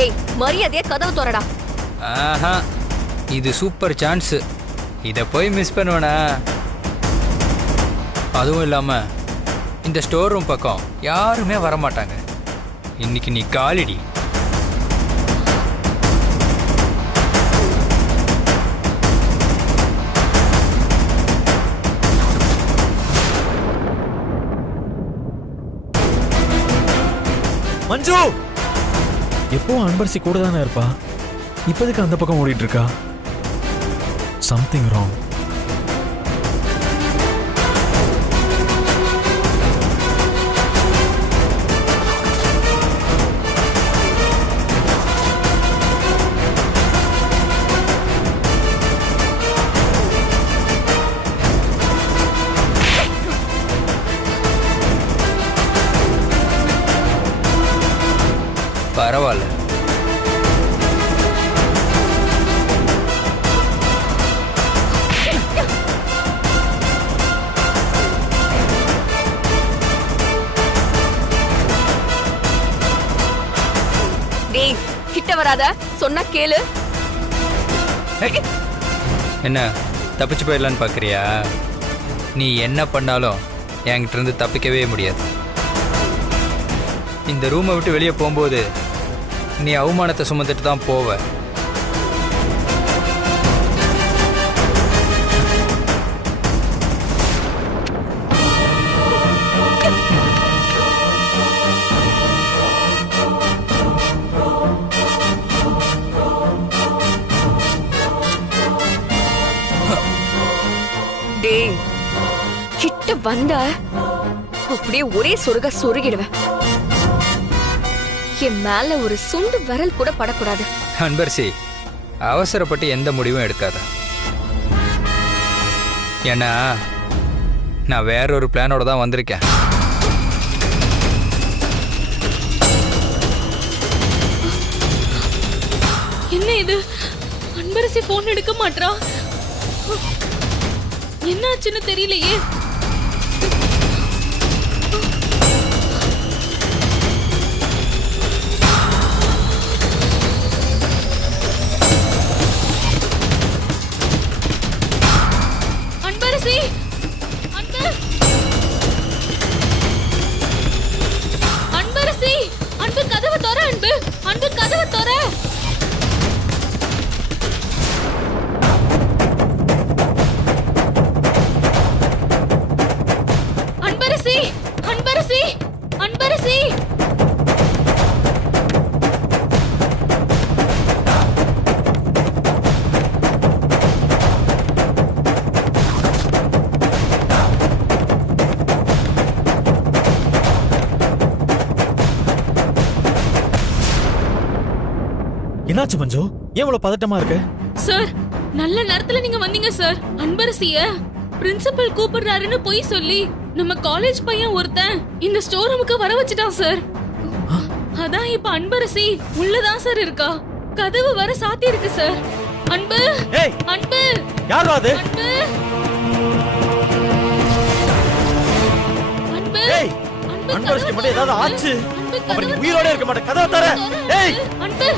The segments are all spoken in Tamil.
ஏய், மரியாதையா கதவு திறடா. ஆஹா, இது சூப்பர் சான்ஸ். இதை போய் மிஸ் பண்ணுவேனா? அதுவும் இல்லாம இந்த ஸ்டோர் ரூம் பக்கம் யாருமே வரமாட்டாங்க. இன்னைக்கு நீ காலிடி. மஞ்சு எப்பவும் அன்பரசி கூட தானே இருப்பா. இப்போதைக்கு அந்த பக்கம் ஓடிட்டு இருக்கா. Something wrong. பரவாயில்ல. டேய், கிட்ட வராத, சொன்னா கேளு. என்ன தப்பிச்சு போயிடலான்னு பார்க்குறியா? நீ என்ன பண்ணாலும் என்கிட்ட இருந்து தப்பிக்கவே முடியாது. இந்த ரூமை விட்டு வெளியே போகும்போது நீ அவமானத்தை சுமந்துட்டு தான் போவ. டேய், கிட்ட வந்த அப்படியே ஒரே சொருக சொருகிடுவேன். என் மேல ஒரு சுண்டு விரல் கூட படக்கூடாது. அன்பரசி, அவசரப்பட்டு எந்த முடிவும் எடுக்காத. ஏன்னா நான் வேறொரு பிளானோட தான் வந்திருக்கேன். என்ன இது? அன்பரசி போன் எடுக்க மாட்டா. என்னாச்சுன்னு தெரியலையே. அன்பரசி, அன்பு கதவை தோற. அன்பு, அன்பு கதவை தோற. அன்பரசி, அன்பரசி, அன்பரசி. என்னாச்சு மஞ்சு? ஏன் இவ்வளவு பதட்டமா இருக்கு? சார், நல்ல நேரத்துல நீங்க வந்தீங்க சார். அன்பரசிய பிரின்சிபல் கூப்பிடுறாருன்னு போய் சொல்லி நம்ம காலேஜ் பையன் ஒருத்தன் இந்த ஸ்டோர் ரூமுக்கு வர வச்சுட்டான் சார். அதான் இப்ப அன்பரசி உள்ளதான் சார் இருக்கா. கதவு வர சாத்தி இருக்கு சார். அன்பு, அன்பு, யாரோ அது? அன்பு, அன்பு, அன்பரசி மட்டும் ஏதாவது ஆச்சு அப்படி உயிரோட இருக்க மாட்டே. கதவை தர. ஏய் அன்பு.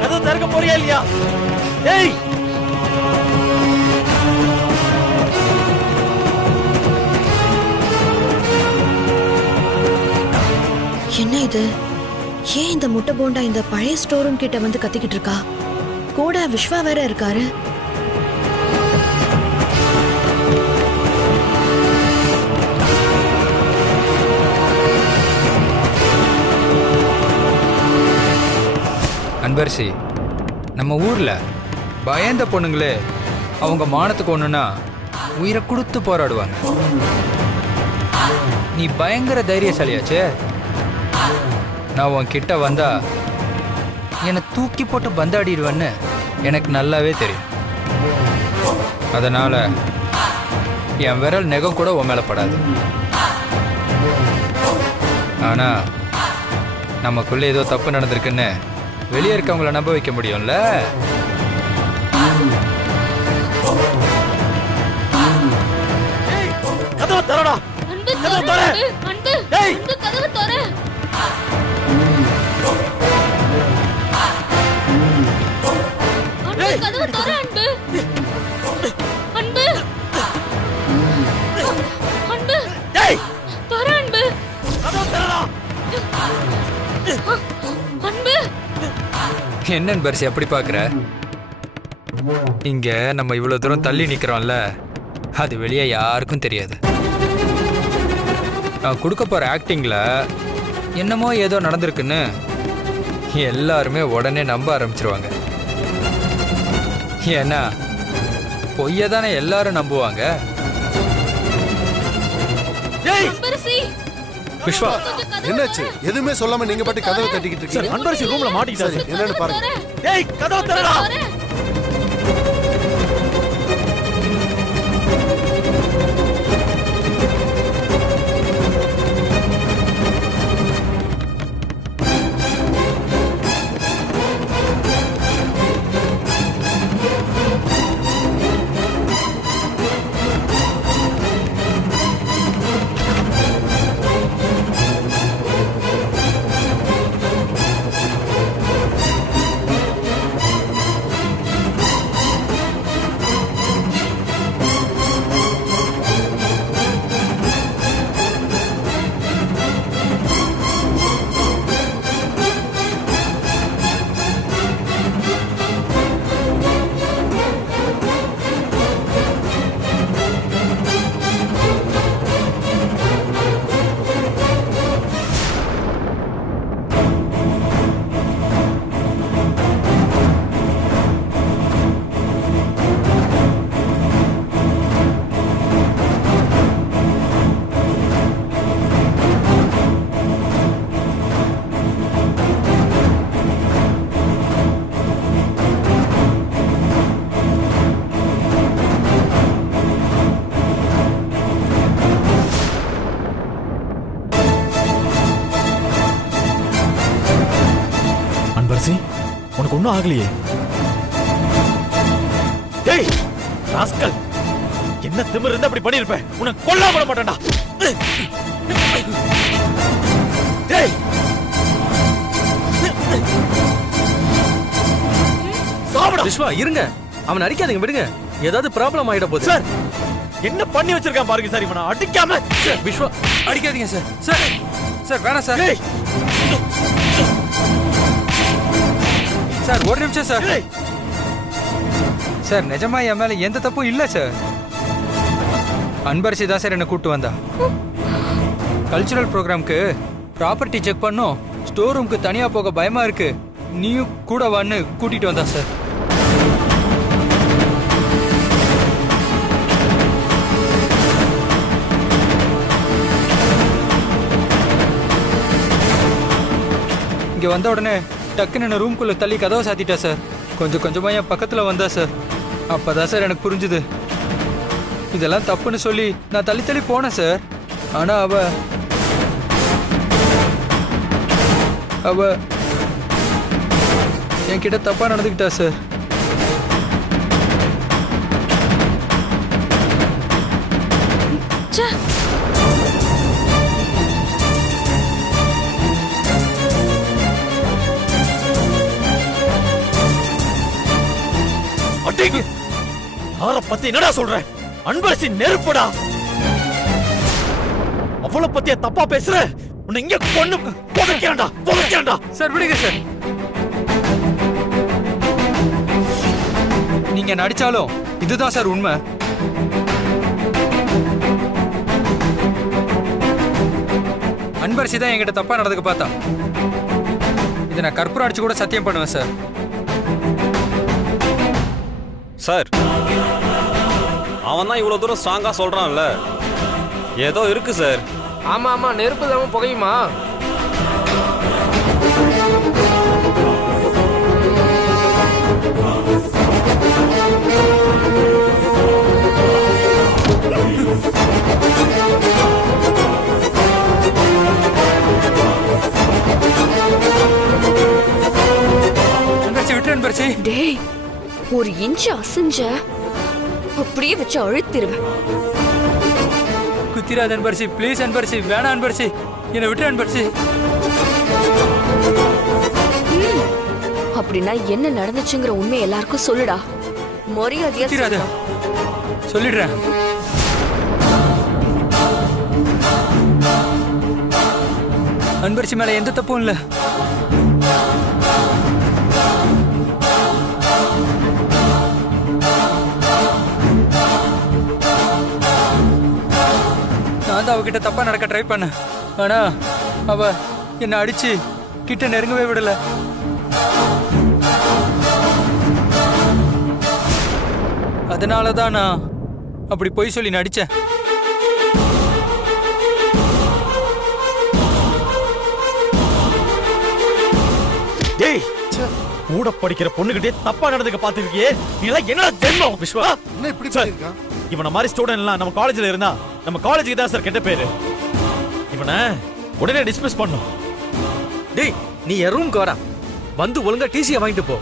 கதவை திறக்க போறியா இல்லையா? ஏய், என்ன இது? ஏன் இந்த முட்டை போண்டா இந்த பழைய ஸ்டோர் ரூம் கிட்ட வந்து கத்திக்கிட்டு இருக்கா? கூட விஸ்வா வேற இருக்காரு. அன்பரசி, நம்ம ஊர்ல பயந்த பொண்ணுங்களே அவங்க மானத்துக்கு ஒண்ணுன்னா உயிரை கொடுத்து போராடுவாங்க. நீ பயங்கர தைரியசாலியாச்சே. நான் உன் கிட்ட வந்தா என்னை தூக்கி போட்டு பந்தாடிடுவேன்னு எனக்கு நல்லாவே தெரியும். அதனால என் விரல் நெகம் கூட உன் மேல படாது. ஆனா நமக்குள்ள ஏதோ தப்பு நடந்திருக்குன்னு வெளியே இருக்கவங்கள நம்ப வைக்க முடியும்ல. கதவை தரடா. அன்பு கதவு தர திற. அன்பு டேய். அன்பு கதவு தர அன்பு கதவு தர அன்பு அன்பு அன்பு டேய், தர அன்பு கதவு தரடா. அன்பு என்ன அன்பரசி அப்படி பார்க்குற? இங்க நம்ம இவ்வளவு தூரம் தள்ளி நிக்கிறோம்ல, அது வெளியே யாருக்கும் தெரியாது. நான் கொடுக்க போற ஆக்டிங்ல என்னமோ ஏதோ நடந்திருக்குன்னு எல்லாருமே உடனே நம்ப ஆரம்பிச்சிருவாங்க. ஏன்னா பொய்ய தானே எல்லாரும் நம்புவாங்க. டேய், அன்பரசி விஸ்வா, என்னாச்சு? எதுவுமே சொல்லாம நீங்க பாட்டு கதவை தட்டிக்கிட்டு சார் இருக்கீங்க. அன்பரசி ரூம்ல மாட்டிக்கிட்டா சரி, சார். என்னன்னு பாருங்க. டேய், கதவு தரடா. அன்பரசி, உனக்கு ஒண்ணும் ஆகலையே? டேய், ராஸ்கல், என்ன திமிரு இருந்தா அப்படி பண்ணிருப்பேன்? உனக்கு கொல்லாம விட மாட்டேன்டா. டேய், சாவடா. விஸ்வா இருங்க, அவன் அடிக்காதீங்க, விடுங்க. ஏதாவது ப்ராப்ளம் ஆயிட போகுது. சார், என்ன பண்ணி வச்சிருக்கான் பாருங்க சார். இவனை அடிக்காம. விஸ்வா அடிக்காதீங்க சார். சார் சார் வேணாம் சார். டேய், சார் ஒரு நிமிஷம் சார். டேய். சார் நிஜமா என் மேல எந்த தப்பும் இல்லை சார். அன்பரசி தான் சார் என்னை கூப்பிட்டு வந்தா. கல்ச்சுரல் ப்ரோக்ராம்க்கு ப்ராப்பர்ட்டி செக் பண்ணும், ஸ்டோர் ரூம்க்கு தனியா போக பயமா இருக்கு, நீயும் கூட வான்னு கூட்டிட்டு வந்தா சார். இங்க வந்த உடனே டக்குன்னு என்ன ரூம்குள்ள தள்ளி கதவை சாத்திட்டா சார். கொஞ்சம் கொஞ்சமா என் பக்கத்துல வந்தா சார். அப்பதான் சார் எனக்கு புரிஞ்சுது இதெல்லாம் தப்புன்னு சொல்லி நான் தள்ளி தள்ளி போனேன் சார். ஆனா அவ என்கிட்ட தப்பா நடந்துக்கிட்டா சார். ச்சே. அடிங்க. யார பத்தி என்னடா சொல்ற? அன்பரசி நெருப்புடா. அவளை பத்திய தப்பா பேசுற? உன்னை இங்க கொன்னு புதைக்கிறேன்டா. சார் விடுங்க சார். நீங்க நடிச்சாலும் இதுதான் சார் உண்மை. அன்பரசி தான் என்கிட்ட தப்பா நடந்துக்க பார்த்தா. இதை நான் கற்பூரம் அடிச்சு கூட சத்தியம் பண்ணுவேன் சார். சார், அவன் தான் இவ்வளவு தூரம் ஸ்ட்ராங்கா சொல்றான்ல, ஏதோ இருக்கு சார். ஆமா ஆமா, நெருப்பு தான் புகையுமா? அன்பரசி விட்டு அன்பரசி. டேய், ஒரு இன்ச் அசைஞ்ச அப்படியே வச்சு அழுத்திருவேன். குத்திராத அன்பரசி, ப்ளீஸ் அன்பரசி, வேணாம் அன்பரசி, என்னை விட்டு அன்பரசி. அப்படின்னா என்ன நடந்துச்சுங்கிற உண்மை எல்லாருக்கும் சொல்லுடா. மரியாதையா குத்திராத, சொல்லிடுறேன். அன்பரசி மேல எந்த தப்பும் இல்ல. நான் தான் அவகிட்ட தப்பா நடக்க ட்ரை பண்ண. ஆனா அவ என்ன அடிச்சு கிட்ட நெருங்கவே விடல. அதனாலதான் நான் அப்படி பொய் சொல்லி நடிச்சேன். டேய், கூட படிக்கிற பொண்ணுகிட்டே தப்பா நடந்துக்க பாத்துருக்கியே, நீ எல்லாம் என்ன ஜென்மம்? விஸ்வா, என்ன இப்படி சார், பண்ணிருக்கான்? இவன மாதிரி ஸ்டூடெண்ட் எல்லாம் நம்ம காலேஜ்ல இருந்தா நம்ம காலேஜுக்கு தான் சார் கெட்ட பேரு. இவனை உடனே டிஸ்மிஸ் பண்ணும். டேய், நீ என் ரூம்க்கு வாடா. வந்து ஒழுங்கா டிசியை வாங்கிட்டு போ.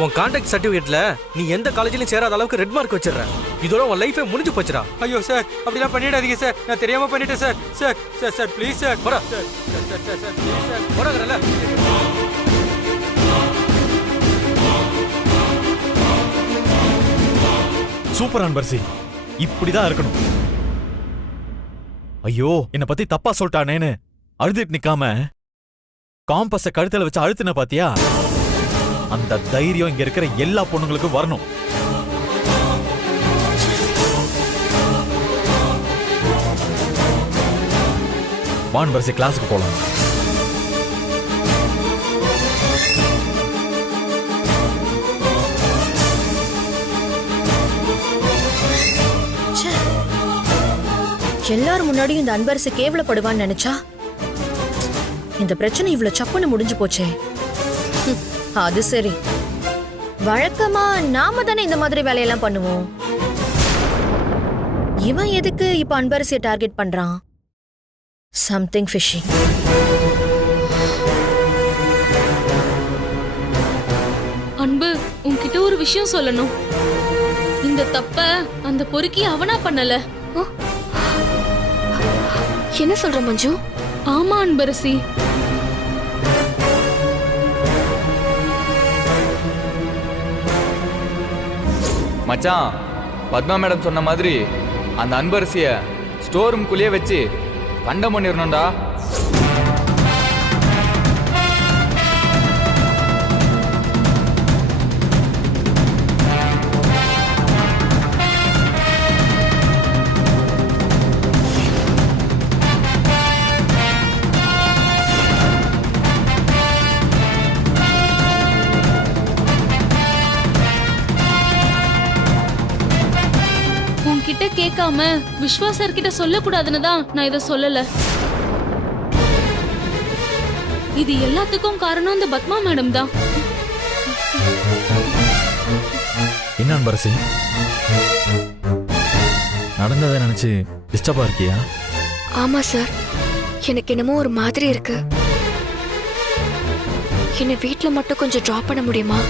உன் கான்டாக்ட் சர்டிபிகேட்ல நீ எந்த காலேஜ்லயும் சேராத அளவுக்கு ரெட் மார்க் வச்சிடுற. இதோட உன் லைஃபே முடிஞ்சு போச்சுடா. ஐயோ சார், அப்படிலாம் பண்ணிடாதீங்க சார், நான் தெரியாம பண்ணிட்டேன் sir. Sir sir sir please sir, போடா. Sir sir sir sir please sir. போடாங்கறல. சூப்பர் அன்பரசி, இப்படிதான் இருக்கணும். ஐயோ, என்ன பத்தி தப்பா சொல்லிட்டானேன்னு அழுதுட்டு நிக்காம காம்பஸ கழுத்துல வச்சு அழுத்தின பாத்தியா? அந்த தைரியம் இங்க இருக்கிற எல்லா பொண்ணுங்களுக்கும் வரணும். வான் பரிசு கிளாஸுக்கு போலாம். எல்லாரும் முன்னாடியும் இந்த அன்பரசு கேவலப்படுவான்னு நினைச்சா இந்த பிரச்சனை இவ்வளவு சப்புன்னு முடிஞ்சு போச்சே. அது சரி, வழக்கமா நாம தானே இந்த மாதிரி வேலையெல்லாம் பண்ணுவோம். இவன் எதுக்கு இப்ப அன்பரசியை டார்கெட் பண்றான்? Something fishy. அன்பு, உன்கிட்ட ஒரு விஷயம் சொல்லணும். இந்த தப்ப அந்த பொறுக்கி அவனா பண்ணல. என்ன சொல்ற மஞ்சு? ஆமா அன்பரசி. மச்சான், பத்மா மேடம் சொன்ன மாதிரி அந்த அன்பரசிய ஸ்டோர் ரூம்குள்ளேயே வச்சு கண்டம் பண்ணிடணும்டா. உன்கிட்ட கேட்காம விஸ்வா சார் கிட்ட சொல்லக்கூடாதுன்னு தான் நான் இத சொல்லல. இது எல்லாத்துக்கும் காரணம் அந்த பத்மா மேடம் தான். என்ன அன்பரசி, நடந்ததை நினைச்சு டிஸ்டர்பா இருக்கியா? ஆமா சார், எனக்கு என்னமோ ஒரு மாதிரி இருக்கு. என்ன வீட்ல மட்டும் கொஞ்சம் டிராப் பண்ண முடியுமா?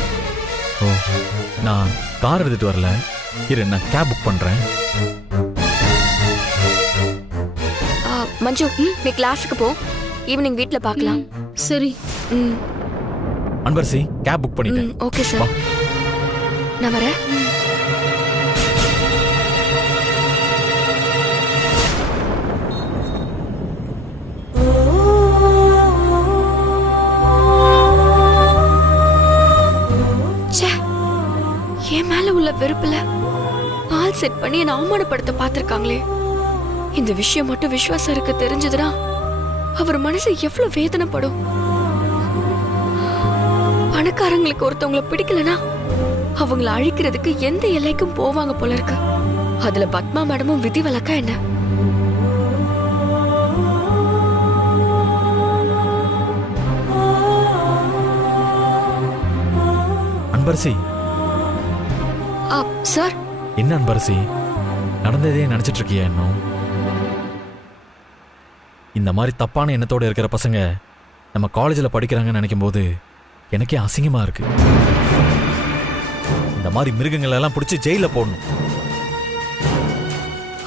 ஓ, நான் கார் எடுத்துட்டு வரல, இரு நான் கேப் புக் பண்றேன். மஞ்சு, நீ கிளாஸுக்கு போ, ஈவினிங் வீட்ல பார்க்கலாம். சரி. அன்பரசி, கேப் புக் பண்ணிட்டேன். ஓகே சார், நான் வரேன். என் மேல உள்ள வெறுப்புல பால் செட் பண்ணி என்ன அவமானப்படுத்த பார்த்திருக்காங்களே. இந்த விஷயம் மட்டும் விஸ்வாசருக்கு தெரிஞ்சதுன்னா அவர் மனசு எவ்வளவு வேதனைப்படும். பணக்காரங்களுக்கு ஒருத்தவங்களை பிடிக்கலனா அவங்கள அழிக்கிறதுக்கு எந்த எல்லைக்கும் போவாங்க போல இருக்கு. அதுல பத்மா மேடமும் விதி விலக்கா என்ன? அன்பரசி. சார். என்ன அன்பரசி, நடந்ததே நினைச்சிட்டு இருக்கியா? இன்னும் இந்த மாதிரி தப்பான எண்ணத்தோட இருக்கிற பசங்க நம்ம காலேஜில் படிக்கிறாங்கன்னு நினைக்கும் போது எனக்கே அசிங்கமா இருக்கு. இந்த மாதிரி மிருகங்கள் எல்லாம் பிடிச்சி ஜெயில போடணும்.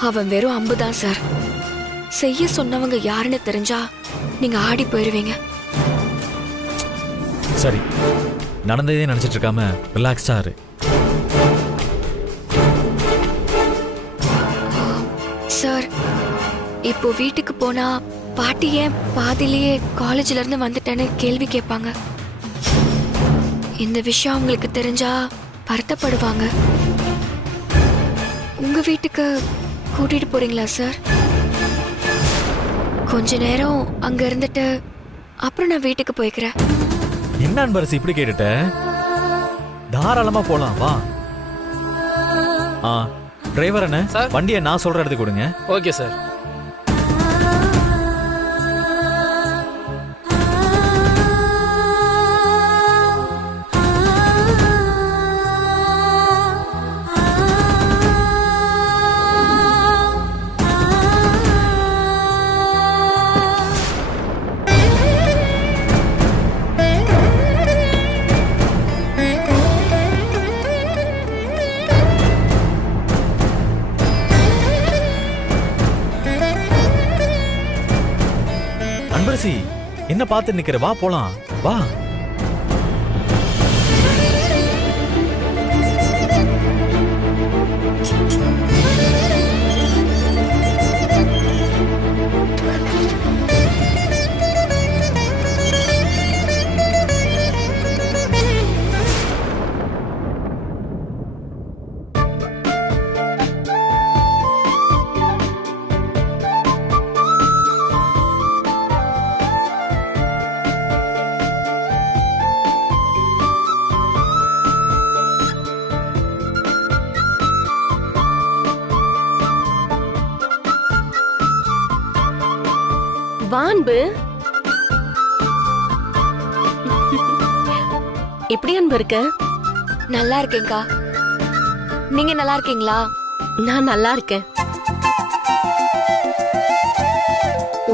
அவன் வெறும் அம்புதான் சார். செய்ய சொன்னவங்க யாருன்னு தெரிஞ்சா நீங்க ஆடி போயிருவீங்க. சரி, நடந்ததே நினைச்சிட்டு இருக்காம ரிலாக்ஸ்டா இரு. சார், இப்போ வீட்டுக்கு போனா பாட்டி ஏன் பாதியிலேயே காலேஜ்ல இருந்து வந்துட்டேன்னு கேள்வி கேட்பாங்க. இந்த விஷயம் அவங்களுக்கு தெரிஞ்சா வருத்தப்படுவாங்க. உங்க வீட்டுக்கு கூட்டிட்டு போறீங்களா சார்? கொஞ்ச நேரம் அங்க இருந்துட்டு அப்புறம் நான் வீட்டுக்கு போய்க்கிறேன். என்ன அன்பரசி இப்படி கேட்டுட்ட? தாராளமா போலாம், வா. டிரைவர் அண்ணே, வண்டியை நான் சொல்ற இடத்துக்கு கொடுங்க. Okay sir. அன்பரசி, என்ன பார்த்து நிக்கிற? வா போலாம், வா. அன்பு, எப்படி அன்பு இருக்க? நல்லா இருக்கேன்க்கா. நீங்க நல்லா இருக்கீங்களா? நான் நல்லா இருக்கேன்.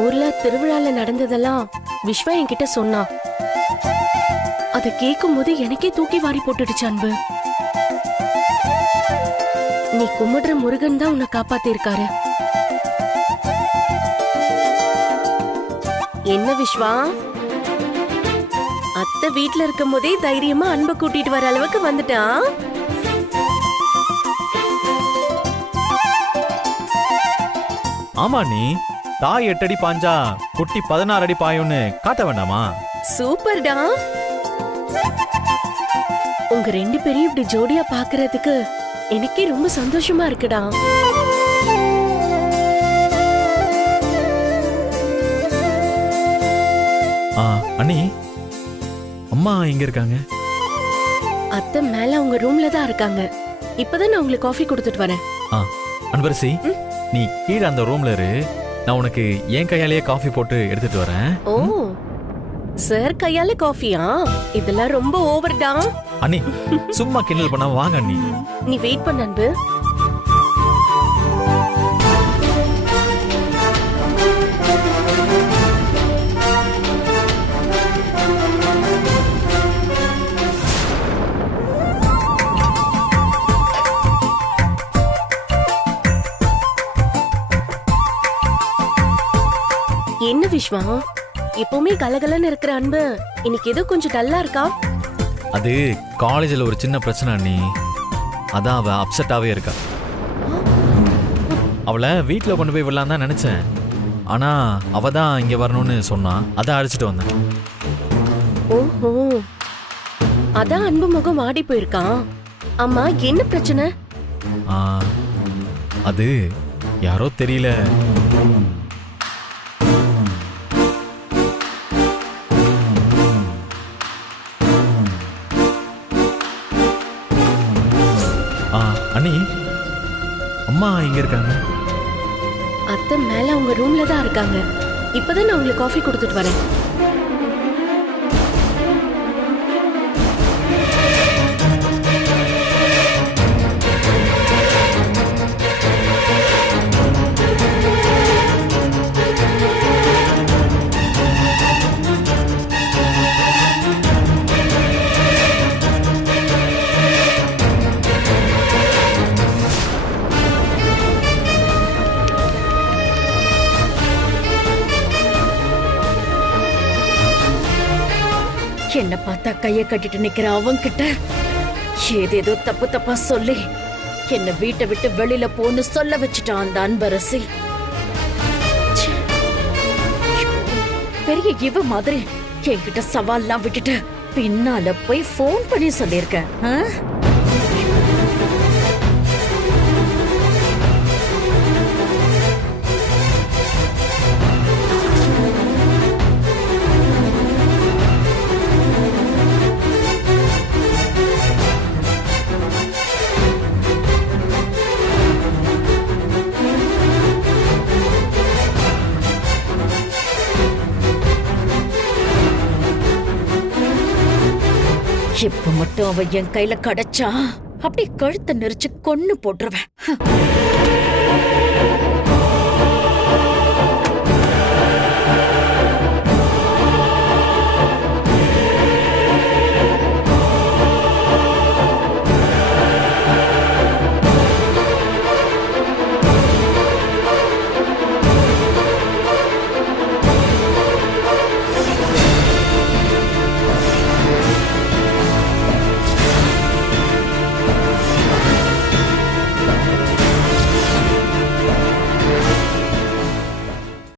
ஊர்ல திருவிழால நடந்ததெல்லாம் விஸ்வா என்கிட்ட சொன்னா. அதை கேட்கும் போது எனக்கே தூக்கி வாரி போட்டுடுச்சு அன்பு. நீ கும்பிடுற முருகன் தான் உன்னை காப்பாத்தி இருக்காரு. என்ன விஸ்வா, அத்தை வீட்ல இருக்கும் போதே தைரியமா அன்பை கூட்டிட்டு வர அளவுக்கு வந்துட்டான். ஆமா, நீ தாய் 8 அடி பாஞ்சா குட்டி 16 அடி பாயும்னு காட்ட வேண்டாமா? சூப்பர்டா. உங்க 2 பேரையும் இப்படி ஜோடியா பாக்குறதுக்கு எனக்கே ரொம்ப சந்தோஷமா இருக்குடா. அண்ணி, அம்மா எங்க இருக்காங்க? அத்தை மேல அவங்க ரூம்ல தான் இருக்காங்க. இப்பதான் நான் உங்களுக்கு காஃபி கொடுத்துட்டு வரேன். அன்பரசி, நீ கீழே அந்த ரூம்ல இரு. நான் உனக்கு என் கையாலேயே காஃபி போட்டு எடுத்துட்டு வரேன். ஓ, சார் கையால காஃபியா? இதெல்லாம் ரொம்ப ஓவர்டா. அண்ணி, சும்மா கிண்டல் பண்ண, வாங்க அண்ணி. நீ வெயிட் பண்ண அன்பு. என்ன விஸ்வா, எப்பவுமே கலகலன்னு இருக்கிற அன்பு இன்னைக்கு ஏதோ கொஞ்சம் டல்லா இருக்கா? அது காலேஜ்ல ஒரு சின்ன பிரச்சனை அண்ணி, அதான் அவ அப்செட்டாவே இருக்கா. அவளை வீட்டுல கொண்டு போய் விடலாம் தான் நினைச்சேன். ஆனா அவ தான் இங்க வரணும்னு சொன்னா, அதான் அழைச்சிட்டு வந்தேன். ஓஹோ, அதான் அன்பு முகம் வாடி போயிருக்கான். அம்மா, என்ன பிரச்சனை? அது யாரோ தெரியல. அண்ணி, அம்மா எங்க இருக்காங்க? அத்தை மேல அவங்க ரூம்ல தான் இருக்காங்க. இப்பதான் நான் உங்களுக்கு காஃபி கொடுத்துட்டு வரேன். என்ன பார்த்தா கைய கட்டிட்டு நிக்கிற அவன்கிட்ட ஏதேதோ தப்பு தப்பா சொல்லி என்ன வீட்டை விட்டு வெளியில போன்னு சொல்ல வச்சுட்டான் அந்த அன்பரசி. ச்சே. பெரிய இவ மாதிரி என்கிட்ட சவால்லாம் விட்டுட்டு பின்னால போய் ஃபோன் பண்ணி சொல்லியிருக்கேன். இப்ப மட்டும் அவ என் கையில கிடைச்சா அப்படி கழுத்தை நெரிச்சு கொன்னு போட்டுருவேன்.